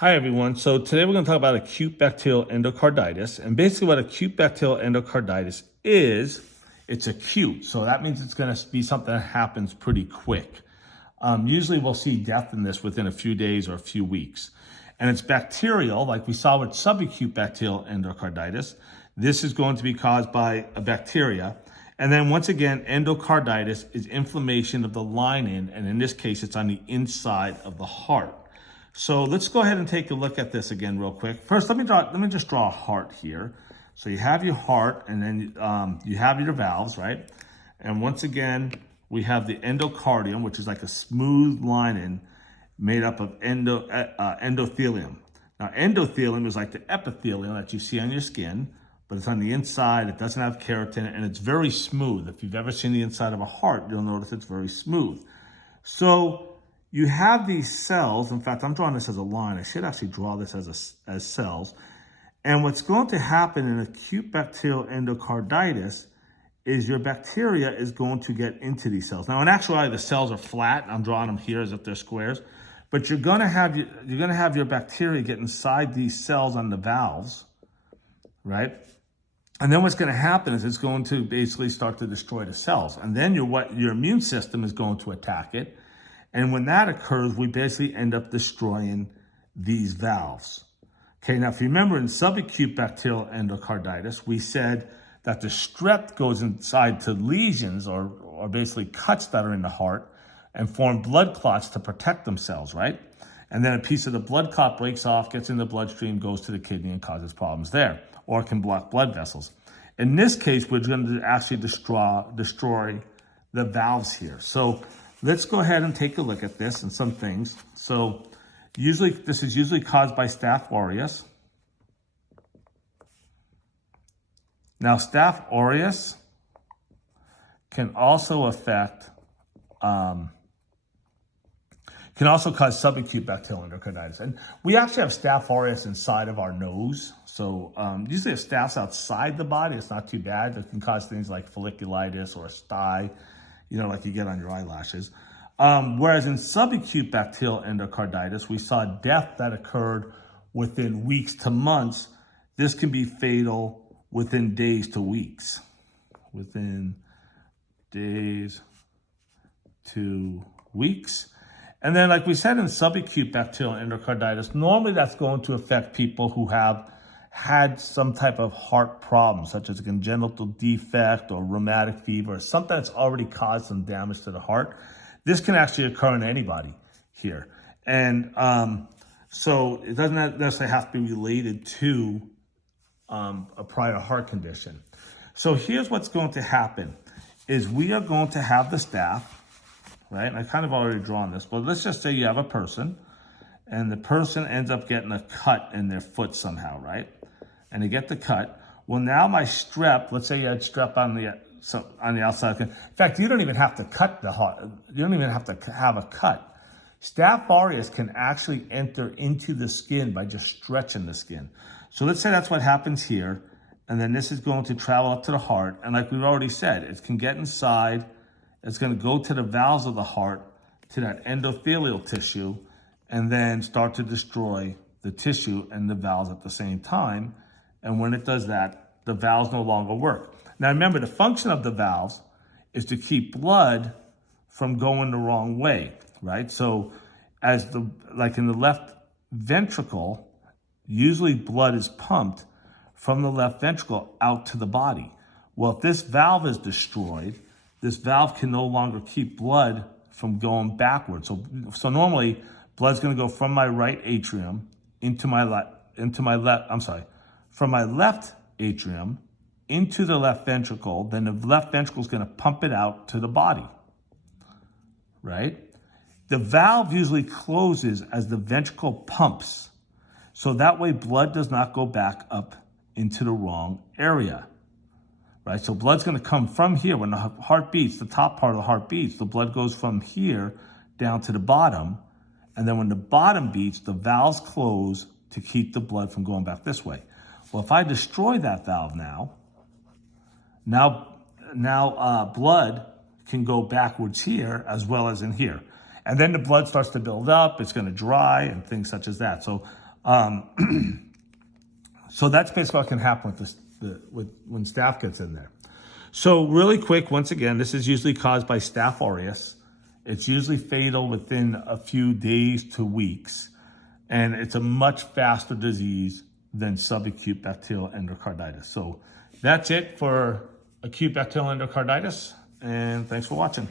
Hi, everyone. So today we're going to talk about acute bacterial endocarditis. And basically what acute bacterial endocarditis is, it's acute. So that means it's going to be something that happens pretty quick. Usually we'll see death in this within a few days or a few weeks. And it's bacterial, like we saw with subacute bacterial endocarditis. This is going to be caused by a bacteria. And then once again, endocarditis is inflammation of the lining. And in this case, it's on the inside of the heart. So let's go ahead and take a look at this again real quick. First, let me just draw a heart here. So you have your heart, and then you have your valves, right? And once again, we have the endocardium, which is like a smooth lining made up of endothelium. Now, endothelium is like the epithelium that you see on your skin, but it's on the inside. It doesn't have keratin, and it's very smooth. If you've ever seen the inside of a heart, you'll notice it's very smooth. So you have these cells. In fact, I'm drawing this as a line. I should actually draw this as cells. And what's going to happen in acute bacterial endocarditis is your bacteria is going to get into these cells. Now, in actuality, the cells are flat. I'm drawing them here as if they're squares. But you're going to have your bacteria get inside these cells on the valves, right? And then what's going to happen is it's going to basically start to destroy the cells. And then your immune system is going to attack it. And when that occurs, we basically end up destroying these valves. Okay, now if you remember in subacute bacterial endocarditis, we said that the strep goes inside to lesions or basically cuts that are in the heart and form blood clots to protect themselves, right? And then a piece of the blood clot breaks off, gets in the bloodstream, goes to the kidney and causes problems there, or it can block blood vessels. In this case, we're going to actually destroy the valves here. So let's go ahead and take a look at this and some things. So this is usually caused by Staph aureus. Now, Staph aureus can also cause subacute bacterial endocarditis. And we actually have Staph aureus inside of our nose. So usually if Staph's outside the body, it's not too bad. It can cause things like folliculitis or a sty, like you get on your eyelashes. Whereas in subacute bacterial endocarditis, we saw death that occurred within weeks to months. This can be fatal within days to weeks. Within days to weeks. And then, like we said, in subacute bacterial endocarditis, normally that's going to affect people who have had some type of heart problem, such as a congenital defect or rheumatic fever, something that's already caused some damage to the heart. This can actually occur in anybody here. And so it doesn't necessarily have to be related to a prior heart condition. So here's what's going to happen is we are going to have the staph, right? And I kind of already drawn this, but let's just say you have a person and the person ends up getting a cut in their foot somehow, right? And they get the cut. Well, now my strep, let's say you had strep on the outside. In fact, you don't even have to cut the heart. You don't even have to have a cut. Staph aureus can actually enter into the skin by just stretching the skin. So let's say that's what happens here. And then this is going to travel up to the heart. And like we've already said, it can get inside. It's going to go to the valves of the heart, to that endothelial tissue, and then start to destroy the tissue and the valves at the same time. And when it does that, the valves no longer work. Now remember, the function of the valves is to keep blood from going the wrong way, right? So like in the left ventricle, usually blood is pumped from the left ventricle out to the body. Well, if this valve is destroyed, this valve can no longer keep blood from going backwards. So normally blood's going to go from my right atrium from my left atrium into the left ventricle, then the left ventricle is going to pump it out to the body, right? The valve usually closes as the ventricle pumps. So that way blood does not go back up into the wrong area, right? So blood's going to come from here. When the heart beats, the top part of the heart beats, the blood goes from here down to the bottom. And then when the bottom beats, the valves close to keep the blood from going back this way. Well, if I destroy that valve now blood can go backwards here as well as in here. And then the blood starts to build up, it's going to dry and things such as that. So So that's basically what can happen with when staph gets in there. So really quick, once again, this is usually caused by Staph aureus. It's usually fatal within a few days to weeks, and it's a much faster disease than subacute bacterial endocarditis. So that's it for acute bacterial endocarditis, and thanks for watching.